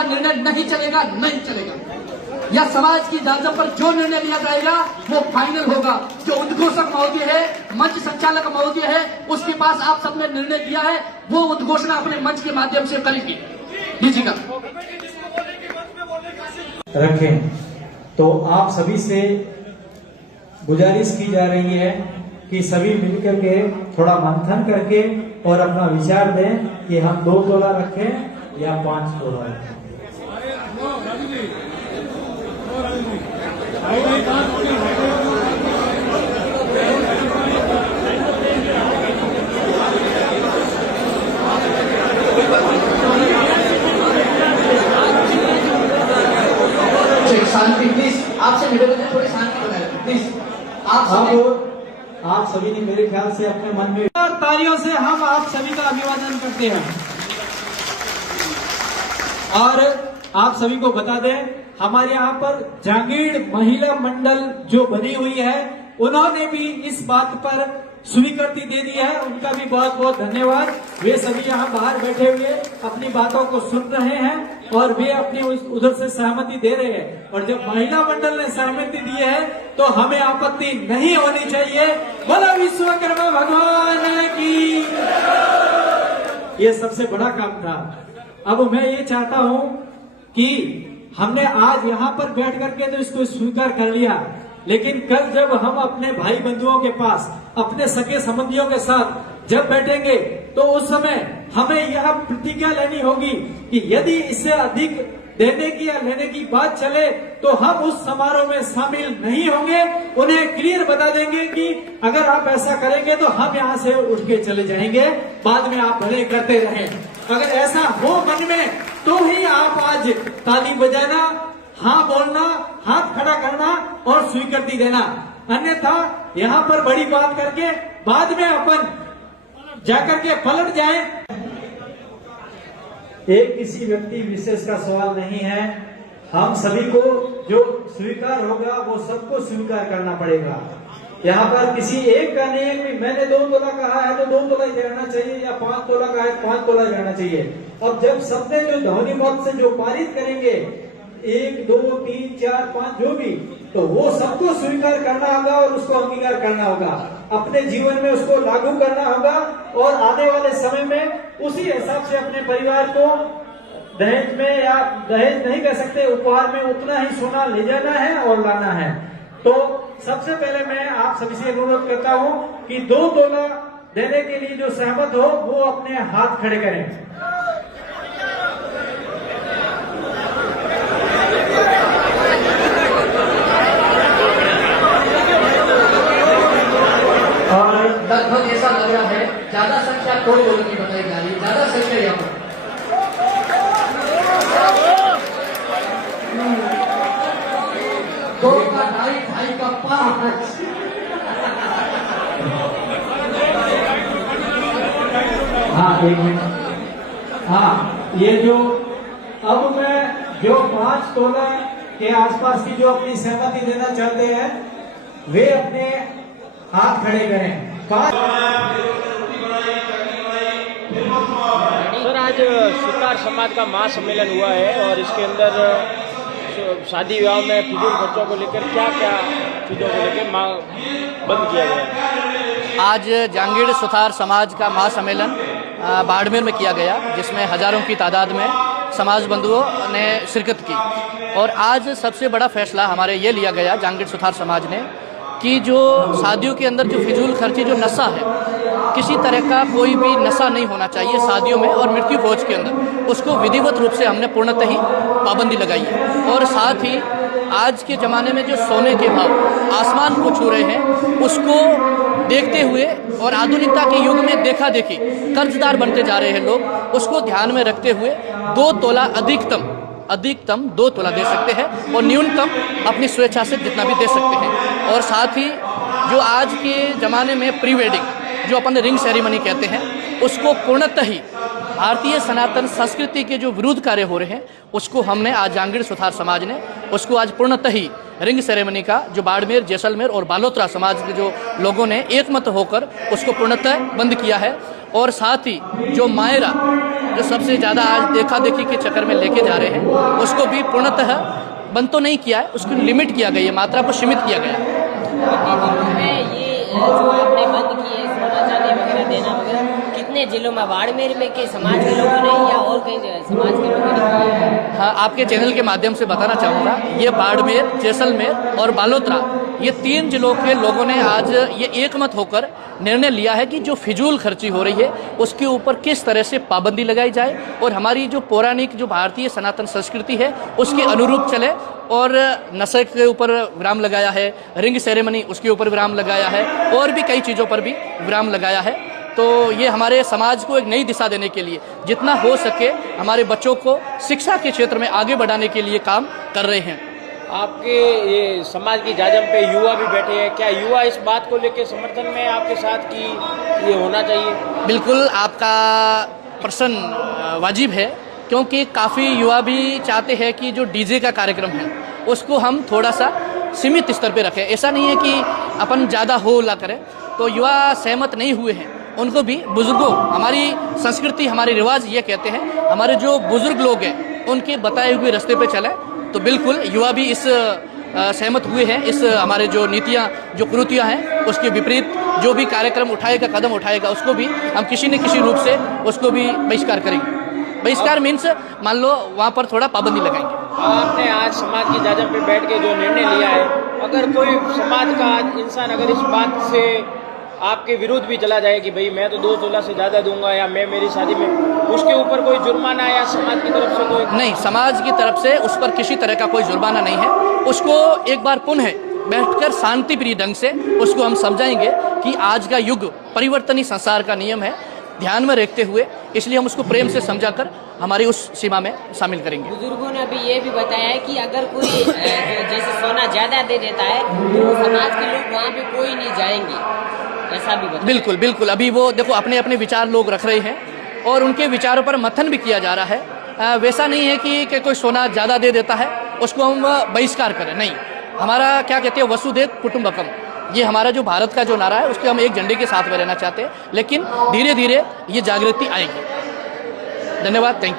का निर्णय नहीं चलेगा, नहीं चलेगा। या समाज की इजाजत पर जो निर्णय लिया जाएगा वो फाइनल होगा। जो उद्घोषक महोदय है, मंच संचालक महोदय है, उसके पास आप सबने निर्णय दिया है, वो उद्घोषणा अपने मंच के माध्यम से करेंगे। लीजिएगा रखें। तो आप सभी से गुजारिश की जा रही है कि सभी मिलकर के थोड़ा मंथन करके और अपना विचार दें कि हम 2 तोला रखें या 5 तोला रखें। शांति प्लीज, आपसे मेरे बच्चे थोड़ी शांति बनाए प्लीज। आप सभी ने मेरे ख्याल से अपने मन में तालियों से हम आप सभी का अभिवादन करते हैं। और आप सभी को बता दें, हमारे यहाँ पर जांगीड़ महिला मंडल जो बनी हुई है, उन्होंने भी इस बात पर स्वीकृति दे दी है। उनका भी बहुत बहुत धन्यवाद। वे सभी यहाँ बाहर बैठे हुए अपनी बातों को सुन रहे हैं और वे अपनी उधर से सहमति दे रहे हैं। और जब महिला मंडल ने सहमति दी है तो हमें आपत्ति नहीं होनी चाहिए। बोलो विश्वकर्मा भगवान की। ये सबसे बड़ा काम था। अब मैं ये चाहता हूँ कि हमने आज यहाँ पर बैठ करके तो इसको स्वीकार कर लिया, लेकिन कल जब हम अपने भाई बंधुओं के पास, अपने सगे संबंधियों के साथ जब बैठेंगे तो उस समय हमें यह प्रतिज्ञा लेनी होगी कि यदि इससे अधिक देने की या लेने की बात चले तो हम उस समारोह में शामिल नहीं होंगे। उन्हें क्लियर बता देंगे कि अगर आप ऐसा करेंगे तो हम यहाँ से उठ के चले जाएंगे, बाद में आप भले करते रहें। अगर ऐसा हो मन में तो ही आप आज ताली बजाना, हाँ बोलना, हाथ खड़ा करना और स्वीकृति देना। अन्यथा यहाँ पर बड़ी बात करके बाद में अपन जाकर के पलट जाए। एक किसी व्यक्ति विशेष का सवाल नहीं है। हम सभी को जो स्वीकार होगा वो सबको स्वीकार करना पड़ेगा। यहाँ पर किसी एक का नहीं है कि मैंने 2 तोला कहा है तो 2 तोला ही रहना चाहिए या 5 तोला कहा है 5 तोला ही रहना चाहिए। अब जब सबने जो ध्वनि मत से जो पारित करेंगे 1, 2, 3, 4, 5 जो भी, तो वो सबको स्वीकार करना होगा और उसको अंगीकार करना होगा, अपने जीवन में उसको लागू करना होगा। और आने वाले समय में उसी हिसाब से अपने परिवार को दहेज में, या दहेज नहीं कह सकते, उपहार में उतना ही सोना ले जाना है और लाना है। तो सबसे पहले मैं आप सभी से अनुरोध करता हूँ कि 2 तोला देने के लिए जो सहमत हो वो अपने हाथ खड़े करें। और लगभग ऐसा लग रहा है ज्यादा संख्या कोई लोगों की बताई जा रही है, ज्यादा संख्या यहाँ पर 2 का 2.5 का 5। हाँ, 1 मिनट। हाँ, ये जो अब मैं जो 5 तोला के आसपास की जो अपनी सहमति देना चाहते हैं वे अपने हाथ खड़े करें। सर, आज सुतार समाज का महासम्मेलन हुआ है और इसके अंदर शादी विवाह में फिजूल खर्चों को लेकर क्या क्या चीज़ों को लेकर बंद किया गया है? आज जांगीड़ सुतार समाज का महासम्मेलन बाड़मेर में किया गया, जिसमें हजारों की तादाद में समाज बंधुओं ने शिरकत की। और आज सबसे बड़ा फैसला हमारे ये लिया गया जांगीड़ सुतार समाज ने कि जो शादियों के अंदर जो फिजूल खर्ची जो नशा है, किसी तरह का कोई भी नशा नहीं होना चाहिए शादियों में और मृत्यु भोज के अंदर, उसको विधिवत रूप से हमने पूर्णतः ही पाबंदी लगाई है। और साथ ही आज के ज़माने में जो सोने के भाव आसमान को छू रहे हैं, उसको देखते हुए और आधुनिकता के युग में देखा देखी कर्जदार बनते जा रहे हैं लोग, उसको ध्यान में रखते हुए 2 तोला अधिकतम 2 तोला दे सकते हैं और न्यूनतम अपनी स्वेच्छा से जितना भी दे सकते हैं। और साथ ही जो आज के ज़माने में प्री वेडिंग जो अपन रिंग सेरेमनी कहते हैं, उसको पूर्णतः ही भारतीय सनातन संस्कृति के जो विरुद्ध कार्य हो रहे हैं उसको हमने आज जांगीड़ सुथार समाज ने उसको आज पूर्णतः ही रिंग सेरेमनी का जो बाड़मेर, जैसलमेर और बालोतरा समाज के जो लोगों ने एकमत होकर उसको पूर्णतः बंद किया है। और साथ ही जो मायरा जो सबसे ज़्यादा आज देखा देखी के चक्कर में लेके जा रहे हैं उसको भी पूर्णतः बंद तो नहीं किया है, उसको लिमिट किया गया है, मात्रा को सीमित किया गया है। ये जो आपने बंद किए सोना चांदी वगैरह देना वगैरह, कितने जिलों में, बाड़मेर में के समाज के लोगों ने या और कई समाज के लोगों ने किया है? हाँ, आपके चैनल के माध्यम से बताना चाहूँगा, ये बाड़मेर, जैसलमेर और बालोतरा ये 3 जिलों के लोगों ने आज ये एकमत होकर निर्णय लिया है कि जो फिजूल खर्ची हो रही है उसके ऊपर किस तरह से पाबंदी लगाई जाए और हमारी जो पौराणिक जो भारतीय सनातन संस्कृति है उसके अनुरूप चले। और नशे के ऊपर विराम लगाया है, रिंग सेरेमनी उसके ऊपर विराम लगाया है और भी कई चीज़ों पर भी विराम लगाया है। तो ये हमारे समाज को एक नई दिशा देने के लिए जितना हो सके हमारे बच्चों को शिक्षा के क्षेत्र में आगे बढ़ाने के लिए काम कर रहे हैं। आपके ये समाज की जाजम पे युवा भी बैठे हैं, क्या युवा इस बात को लेकर समर्थन में आपके साथ कि ये होना चाहिए? बिल्कुल, आपका प्रश्न वाजिब है क्योंकि काफ़ी युवा भी चाहते हैं कि जो डीजे का कार्यक्रम है उसको हम थोड़ा सा सीमित स्तर पे रखें। ऐसा नहीं है कि अपन ज़्यादा होला करें, तो युवा सहमत नहीं हुए हैं। उनको भी बुजुर्गों, हमारी संस्कृति हमारे रिवाज ये कहते हैं हमारे जो बुजुर्ग लोग हैं उनके बताए हुए रास्ते पे चलें। तो बिल्कुल युवा भी इस सहमत हुए हैं, इस हमारे जो नीतियाँ जो कुरीतियाँ हैं उसके विपरीत जो भी कार्यक्रम उठाएगा, कदम उठाएगा उसको भी हम किसी न किसी रूप से उसको भी बहिष्कार करेंगे। बहिष्कार मीन्स मान लो वहाँ पर थोड़ा पाबंदी लगाएंगे। आपने आज समाज की जाजम पे बैठ के जो निर्णय लिया है, अगर कोई समाज का इंसान अगर इस बात से आपके विरुद्ध भी चला जाए कि भाई मैं तो 2 तोला से ज़्यादा दूंगा या मैं मेरी शादी में, उसके ऊपर कोई जुर्माना या समाज की तरफ से कोई? नहीं, समाज की तरफ से उस पर किसी तरह का कोई जुर्माना नहीं है। उसको एक बार पुनः बैठकर शांति प्रिय ढंग से उसको हम समझाएंगे कि आज का युग परिवर्तनीय संसार का नियम है, ध्यान में रखते हुए इसलिए हम उसको प्रेम से समझाकर हमारी उस सीमा में शामिल करेंगे। बुजुर्गों ने अभी ये भी बताया है कि अगर कोई जैसे सोना ज़्यादा दे देता है तो समाज के लोग वहाँ पे कोई नहीं जाएंगे, ऐसा भी बताया। बिल्कुल बिल्कुल, अभी वो देखो अपने अपने विचार लोग रख रहे हैं और उनके विचारों पर मंथन भी किया जा रहा है। वैसा नहीं है कि कोई सोना ज़्यादा दे देता है उसको हम बहिष्कार करें, नहीं। हमारा क्या कहते हैं, वसुधैव कुटुंबकम, ये हमारा जो भारत का जो नारा है उसके हम एक झंडे के साथ में रहना चाहते हैं, लेकिन धीरे धीरे ये जागृति आएगी। धन्यवाद, थैंक यू।